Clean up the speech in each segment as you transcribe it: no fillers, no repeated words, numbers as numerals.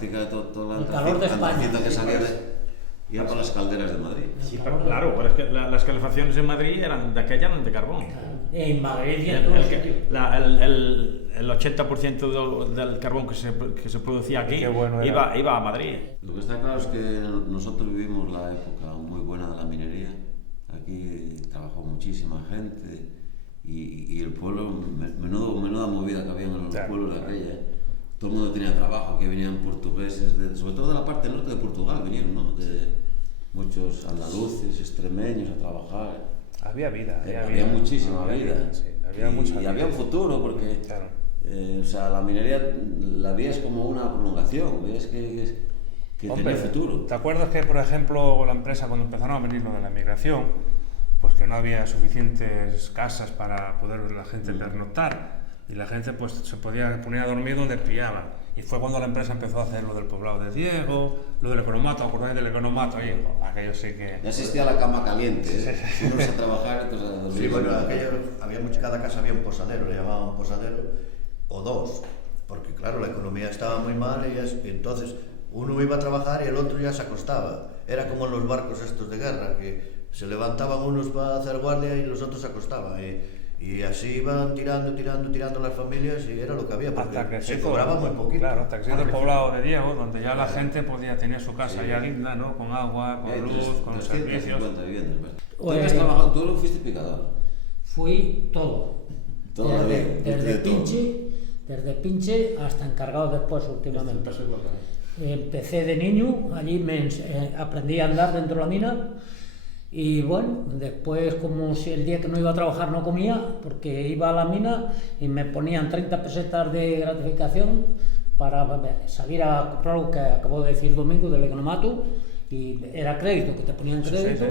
práctica toda El calor de España. antracita que salía iba para las calderas de Madrid. Sí, pero claro, pero es que las calefacciones en Madrid eran de aquella, eran de carbón. En Madrid y en todos sitios. El 80% del carbón que se producía aquí bueno iba a Madrid. Lo que está claro es que nosotros vivimos la época muy buena de la minería. Aquí trabajó muchísima gente y el pueblo, menuda movida que había en los pueblos de aquella. Todo el mundo tenía trabajo, aquí venían portugueses, sobre todo de la parte norte de Portugal vinieron, ¿no? De muchos andaluces, extremeños a trabajar. Había vida. Había muchísima vida. Sí, había mucha vida. Y había un futuro porque, Claro. o sea, la minería la vías como una prolongación, ves que Hombre, tenía futuro. ¿te acuerdas que, por ejemplo, la empresa cuando empezaron a venir lo de la migración, pues que no había suficientes casas para poder la gente pernoctar y la gente pues se ponía a dormir donde pillaba? Y fue cuando la empresa empezó a hacer lo del poblado de Diego, lo del economato, ¿acordáis del economato? Oye, aquello sí que... Ya existía la cama caliente, unos a trabajar, otros a dormir. Sí, bueno, cada casa había un posadero, le llamaban posadero, o dos, porque claro, la economía estaba muy mal y entonces uno iba a trabajar y el otro ya se acostaba. Era como en los barcos estos de guerra, que se levantaban unos para hacer guardia y los otros se acostaban. Y así iban tirando las familias y era lo que había, porque hasta que se cobraba muy poquito. Claro, hasta que se hizo el poblado de Diego, donde ya la gente podía tener su casa ya linda, ¿no? Con agua, con luz, con los servicios. 350 viviendas. ¿Tú habías trabajado? ¿Tú fuiste picador? Fui todo. Todo Desde pinche hasta encargado después últimamente. Empecé de niño, allí aprendí a andar dentro de la mina y bueno, después como si el día que no iba a trabajar no comía porque iba a la mina y me ponían 30 pesetas de gratificación para salir a comprar lo que acabo de decir Domingo del economato y era crédito, que te ponían crédito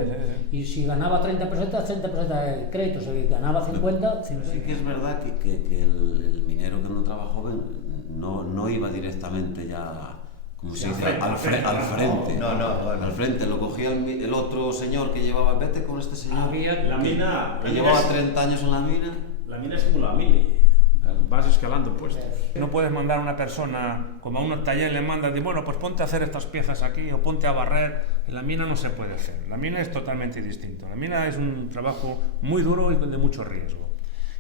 y si ganaba 30 pesetas de crédito, si ganaba 50... Sí que es verdad que el minero que no trabaja joven no iba directamente ya... Como se dice, al frente. No, bueno. Al frente, lo cogía el otro señor que llevaba, vete con este señor. La mina... Que llevaba 30 años en la mina. La mina es como la mili. Vas escalando puestos. No puedes mandar a una persona como a un taller, le mandas y bueno, pues ponte a hacer estas piezas aquí o ponte a barrer. En la mina no se puede hacer. La mina es totalmente distinto. La mina es un trabajo muy duro y de mucho riesgo.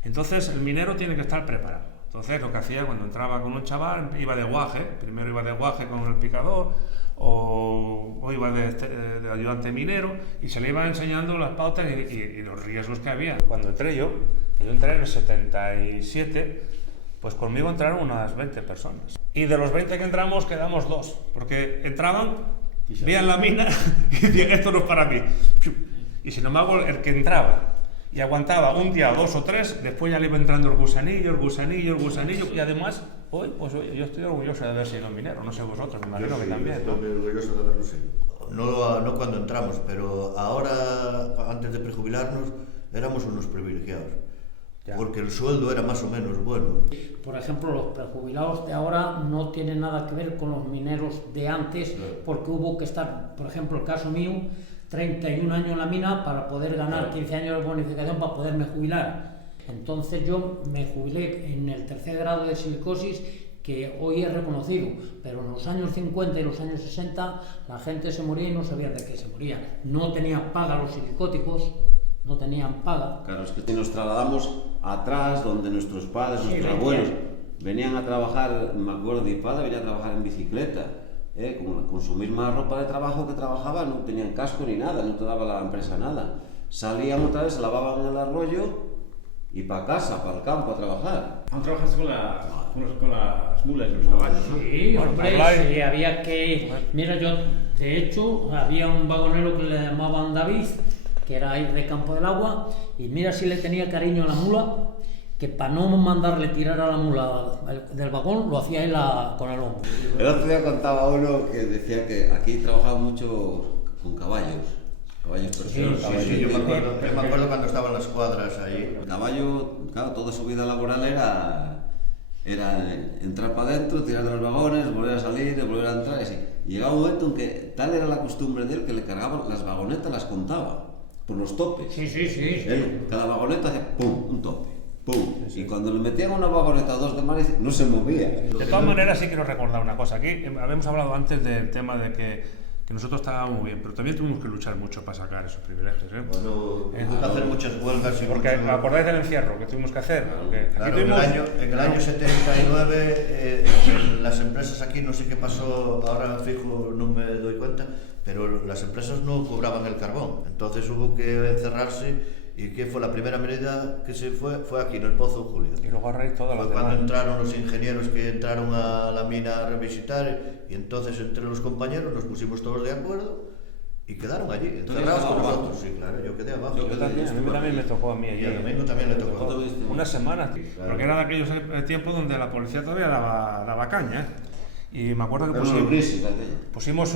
Entonces el minero tiene que estar preparado. Entonces lo que hacía cuando entraba con un chaval, iba de guaje, primero iba de guaje con el picador o iba de ayudante minero y se le iba enseñando las pautas y los riesgos que había. Cuando yo entré en el 77, pues conmigo entraron unas 20 personas. Y de los 20 que entramos quedamos 2, porque entraban, veían la mina y decían, esto no es para mí. Y sin embargo, el que entraba y aguantaba un día, 2 o 3, después ya le iba entrando el gusanillo, y además, hoy, pues yo estoy orgulloso de haber sido minero, no sé vosotros, me imagino que también. Estoy muy orgulloso de haberlo sido. No cuando entramos, pero ahora, antes de prejubilarnos, éramos unos privilegiados, porque el sueldo era más o menos bueno. Por ejemplo, los prejubilados de ahora no tienen nada que ver con los mineros de antes, porque hubo que estar, por ejemplo, el caso mío, 31 años en la mina para poder ganar 15 años de bonificación para poderme jubilar. Entonces yo me jubilé en el 3er grado de silicosis, que hoy es reconocido, pero en los años 50 y los años 60 la gente se moría y no sabía de qué se moría. No tenían paga los silicóticos, no tenían paga. Claro, es que si nos trasladamos atrás, donde nuestros padres, nuestros abuelos venían a trabajar, me acuerdo de mi padre venía a trabajar en bicicleta, con su misma ropa de trabajo que trabajaba, no tenían casco ni nada, no te daba la empresa nada. Salían otra vez, se lavaban el arroyo y para casa, para el campo a trabajar. ¿Aún trabajaste con las mulas y los caballos, no? Sí, hombre, sí, había que... Mira, yo, de hecho, había un vagonero que le llamaban David, que era ahí de Campo del Agua, y mira si le tenía cariño a la mula, que para no mandarle tirar a la mula del vagón, lo hacía él con el hombro. El otro día contaba uno que decía que aquí trabajaba mucho con caballos personas. Sí, yo me acuerdo cuando estaban las cuadras ahí. El caballo, claro, toda su vida laboral era entrar para adentro, tirar de los vagones, volver a salir, volver a entrar, y así. Y llegaba un momento en que tal era la costumbre de él que le cargaban las vagonetas, las contaba por los topes. Sí. Cada vagoneta hacía pum, un tope. ¡pum! Y cuando le metían una vagoneta o dos de maíz, no se movía. De todas maneras, sí quiero recordar una cosa. Aquí habíamos hablado antes del tema de que nosotros estábamos muy bien, pero también tuvimos que luchar mucho para sacar esos privilegios. Bueno, hubo que hacer muchas huelgas. Porque acordáis del encierro que tuvimos que hacer. Claro, en el año 79, las empresas aquí, no sé qué pasó, ahora fijo, no me doy cuenta, pero las empresas no cobraban el carbón. Entonces hubo que encerrarse. ¿Y qué fue la primera medida que se fue? Fue aquí, en el Pozo Julio. Y luego a raíz todas las demás. Cuando entraron los ingenieros que entraron a la mina a revisitar, y entonces entre los compañeros nos pusimos todos de acuerdo y quedaron allí, encerrados con nosotros. Sí, claro, yo quedé abajo. Yo también, a mí también me tocó a mí allí. Y a Domingo también le tocó. Una semana, Claro. Porque era de aquellos tiempos donde la policía todavía daba caña. Y me acuerdo que pusimos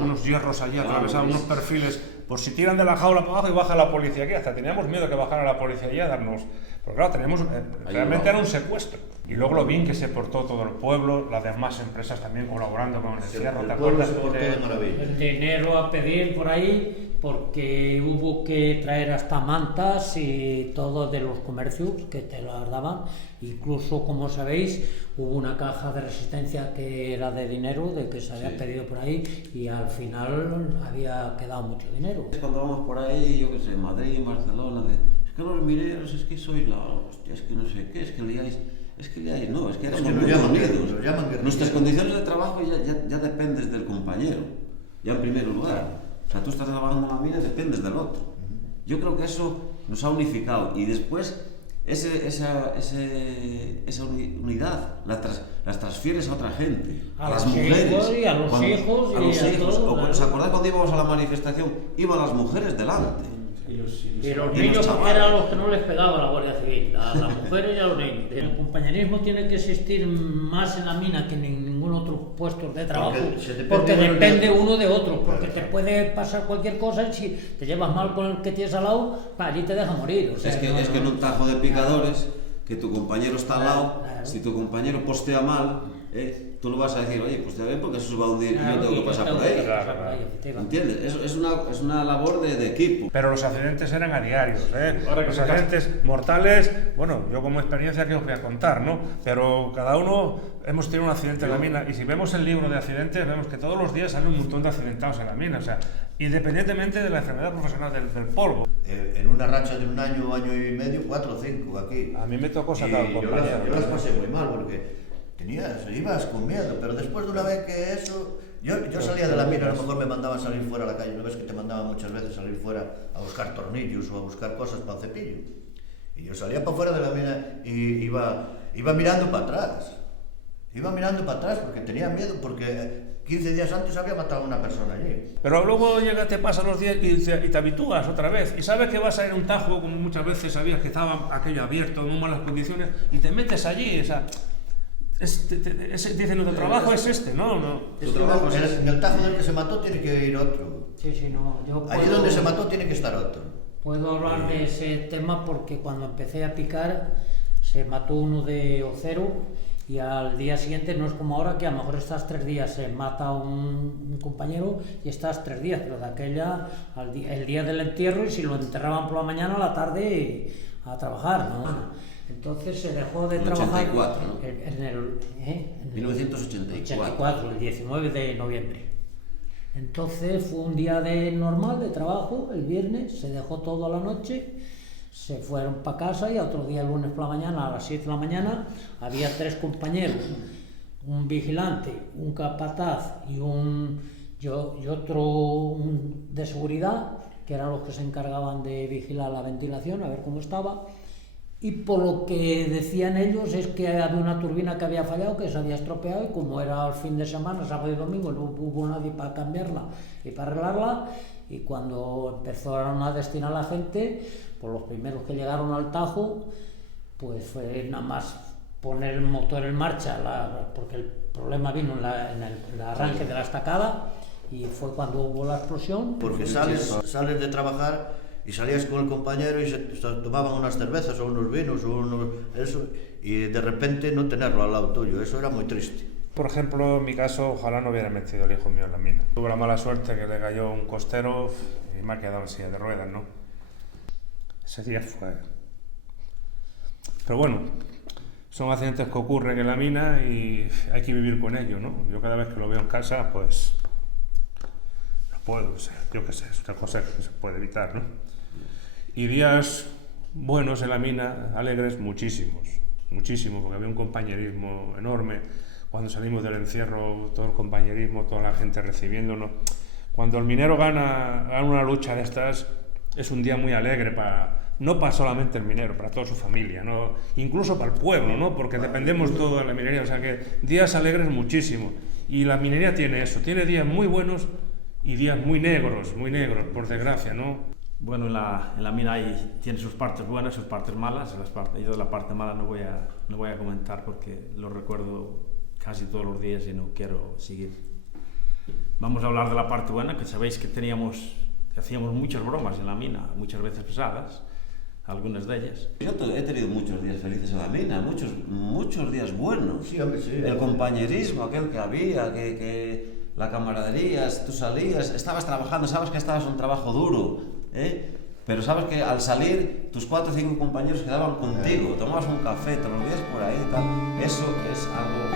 unos hierros allí, atravesaban unos perfiles, por si tiran de la jaula para abajo y baja la policía aquí. Hasta teníamos miedo que bajara la policía allí a darnos. Porque claro, realmente era un secuestro. Y luego lo bien que se portó todo el pueblo, las demás empresas también colaborando con el encierro. El pueblo se portó de maravilla. El dinero a pedir por ahí, porque hubo que traer hasta mantas y todo de los comercios que te las daban. Incluso, como sabéis, hubo una caja de resistencia que era de dinero, de que se había pedido por ahí, y al final había quedado mucho dinero. Cuando vamos por ahí, yo qué sé, Madrid, Barcelona, es que los mineros, es que sois la hostia, es que no sé qué, es que liáis, no, es que éramos muy unidos. Nuestras condiciones de trabajo ya dependes del compañero, ya en primer lugar. O sea, tú estás trabajando en la mina y dependes del otro. Yo creo que eso nos ha unificado, y después esa unidad las transfieres a otra gente, A las los mujeres, hijos y a los hijos y a todos. ¿Os acordáis cuando íbamos a la manifestación? Iban las mujeres delante. Y los niños, porque eran los que no les pegaba la Guardia Civil, a las mujeres y a los niños. El compañerismo tiene que existir más en la mina que en ningún otro puesto de trabajo, porque depende uno de otro, porque te puede pasar cualquier cosa y si te llevas mal con el que tienes al lado, allí te deja morir. O sea, es que en un tajo de picadores, que tu compañero está al lado, si tu compañero postea mal, tú lo vas a decir, oye, pues te ven porque eso se va a hundir y yo tengo que pasar por ahí. ¿Entiendes? Es una labor de equipo. Pero los accidentes eran a diarios, los accidentes mortales, bueno, yo como experiencia que os voy a contar, ¿no? Pero cada uno hemos tenido un accidente en la mina, y si vemos el libro de accidentes, vemos que todos los días salen un montón de accidentados en la mina, o sea, independientemente de la enfermedad profesional del polvo. En una racha de un año y medio, 4 o 5 aquí. A mí me tocó sacar un compañero. Yo las pasé muy mal porque ibas con miedo, pero después de una vez que eso, yo salía de la mina, a lo mejor me mandaban salir fuera a la calle, ¿no ves que te mandaban muchas veces salir fuera a buscar tornillos o a buscar cosas para el cepillo? Y yo salía para fuera de la mina y iba mirando para atrás. Iba mirando para atrás porque tenía miedo, porque 15 días antes había matado a una persona allí. Pero luego te pasan los días y te habitúas otra vez, y sabes que vas a ir a un tajo, como muchas veces sabías que estaba aquello abierto, en muy malas condiciones, y te metes allí, o sea, dicen, nuestro trabajo es este, ¿no? En el tajo del que se mató tiene que ir otro. Allí donde se mató tiene que estar otro. Puedo hablar de ese tema porque cuando empecé a picar se mató uno de Ocero, y al día siguiente no es como ahora, que a lo mejor estás 3 días, se mata un compañero y estás 3 días, pero de aquella, el día del entierro, y si lo enterraban por la mañana, a la tarde a trabajar, ¿no? Entonces se dejó de trabajar 84, ¿no? en 1984, el 19 de noviembre. Entonces fue un día normal de trabajo, el viernes, se dejó todo a la noche, se fueron para casa, y a otro día, el lunes por la mañana, a las 7 de la mañana, había 3 compañeros, un vigilante, un capataz y otro de seguridad, que eran los que se encargaban de vigilar la ventilación, a ver cómo estaba. Y por lo que decían ellos es que había una turbina que había fallado, que se había estropeado, y como era el fin de semana, sábado y domingo, no hubo nadie para cambiarla y para arreglarla, y cuando empezaron a destinar a la gente, pues los primeros que llegaron al tajo, pues fue nada más poner el motor en marcha, porque el problema vino en el arranque de la estacada, y fue cuando hubo la explosión. Porque sales de trabajar y salías con el compañero y se tomaban unas cervezas o unos vinos o eso, y de repente no tenerlo al lado tuyo, eso era muy triste. Por ejemplo, en mi caso, ojalá no hubiera metido el hijo mío en la mina. Tuve la mala suerte que le cayó un costero y me ha quedado en silla de ruedas, ¿no? Ese día Pero bueno, son accidentes que ocurren en la mina y hay que vivir con ello, ¿no? Yo cada vez que lo veo en casa, pues no puedo, o sea, yo qué sé, es una cosa que se puede evitar, ¿no? Y días buenos en la mina, alegres, muchísimos, porque había un compañerismo enorme. Cuando salimos del encierro, todo el compañerismo, toda la gente recibiéndonos. Cuando el minero gana una lucha de estas, es un día muy alegre no para solamente el minero, para toda su familia, ¿no? Incluso para el pueblo, ¿no? Porque dependemos todo de la minería, o sea que días alegres muchísimo. Y la minería tiene eso, tiene días muy buenos y días muy negros, por desgracia, ¿no? Bueno, en la mina tiene sus partes buenas, sus partes malas. Yo de la parte mala no voy a comentar porque lo recuerdo casi todos los días y no quiero seguir. Vamos a hablar de la parte buena, que sabéis que hacíamos muchas bromas en la mina, muchas veces pesadas, algunas de ellas. Yo he tenido muchos días felices en la mina, muchos días buenos. Sí, hombre, sí. El compañerismo aquel que había, que la camaradería, tú salías, estabas trabajando, sabes que estabas en un trabajo duro, pero sabes que al salir tus 4 o 5 compañeros quedaban contigo, tomabas un café, te lo veías por ahí y tal. Eso es algo